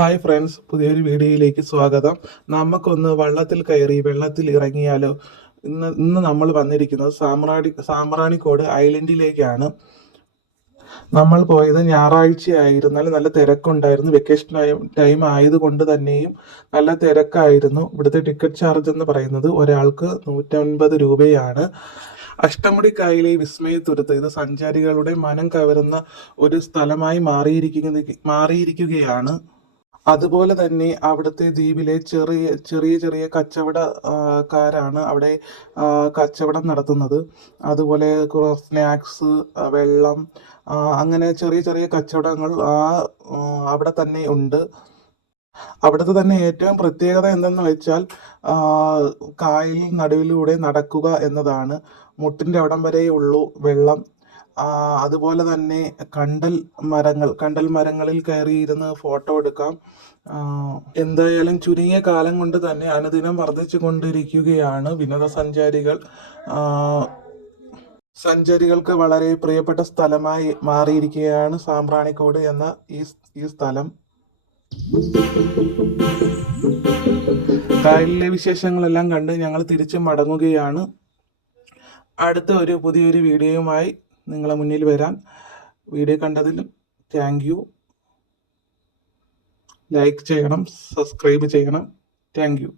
Hi friends, പുതിയൊരു വീഡിയോയിലേക്ക് സ്വാഗതം. നമുക്കൊന്ന് വള്ളത്തിൽ കയറി വെള്ളത്തിൽ ഇറങ്ങിയാലോ? ഇന്ന് നമ്മൾ വന്നിരിക്കുന്നത് സാമ്പ്രാണിക്കോട് ഐലൻഡിലേക്കാണ്. നമ്മൾ പോയത് ഞായറാഴ്ചയായിരുന്നാലും നല്ല തിരക്കുണ്ടായിരുന്നു. വെക്കേഷൻ ടൈം ആയതുകൊണ്ട് തന്നെയും നല്ല തിരക്കായിരുന്നു. ഇവിടുത്തെ ടിക്കറ്റ് ചാർജ് എന്ന് പറയുന്നത് ഒരാൾക്ക് 150 രൂപയാണ്. അഷ്ടമുടിക്കായലെ വിസ്മയത്തുരുത്ത് ഇത് സഞ്ചാരികളുടെ മനം കവരുന്ന ഒരു സ്ഥലമായി മാറിയിരിക്കുകയാണ്. അതുപോലെ തന്നെ അവിടുത്തെ ദ്വീപിലെ ചെറിയ ചെറിയ ചെറിയ കച്ചവടക്കാരാണ് അവിടെ കച്ചവടം നടത്തുന്നത്. അതുപോലെ സ്നാക്സ്, വെള്ളം, അങ്ങനെ ചെറിയ ചെറിയ കച്ചവടങ്ങൾ അവിടെ തന്നെ ഉണ്ട്. അവിടുത്തെ തന്നെ ഏറ്റവും പ്രത്യേകത എന്തെന്ന് വെച്ചാൽ കായൽ നടുവിലൂടെ നടക്കുക എന്നതാണ്. മുട്ടിൻ്റെ അവിടം വരെ ഉള്ളൂ വെള്ളം. അതുപോലെ തന്നെ കണ്ടൽ മരങ്ങളിൽ കയറിയിരുന്ന് ഫോട്ടോ എടുക്കാം. എന്തായാലും ചുരുങ്ങിയ കാലം കൊണ്ട് തന്നെ അനുദിനം വർദ്ധിച്ചു കൊണ്ടിരിക്കുകയാണ് വിനോദസഞ്ചാരികൾ. സഞ്ചാരികൾക്ക് വളരെ പ്രിയപ്പെട്ട സ്ഥലമായി മാറിയിരിക്കുകയാണ് സാമ്പ്രാണിക്കോട് എന്ന ഈ സ്ഥലം. കായലിലെ വിശേഷങ്ങളെല്ലാം കണ്ട് ഞങ്ങൾ തിരിച്ചു മടങ്ങുകയാണ്. അടുത്ത ഒരു പുതിയൊരു വീഡിയോയുമായി നിങ്ങളെ മുന്നിൽ വരാൻ. വീഡിയോ കണ്ടതിൽ താങ്ക് യു. ലൈക്ക് ചെയ്യണം, സബ്സ്ക്രൈബ് ചെയ്യണം. Thank you.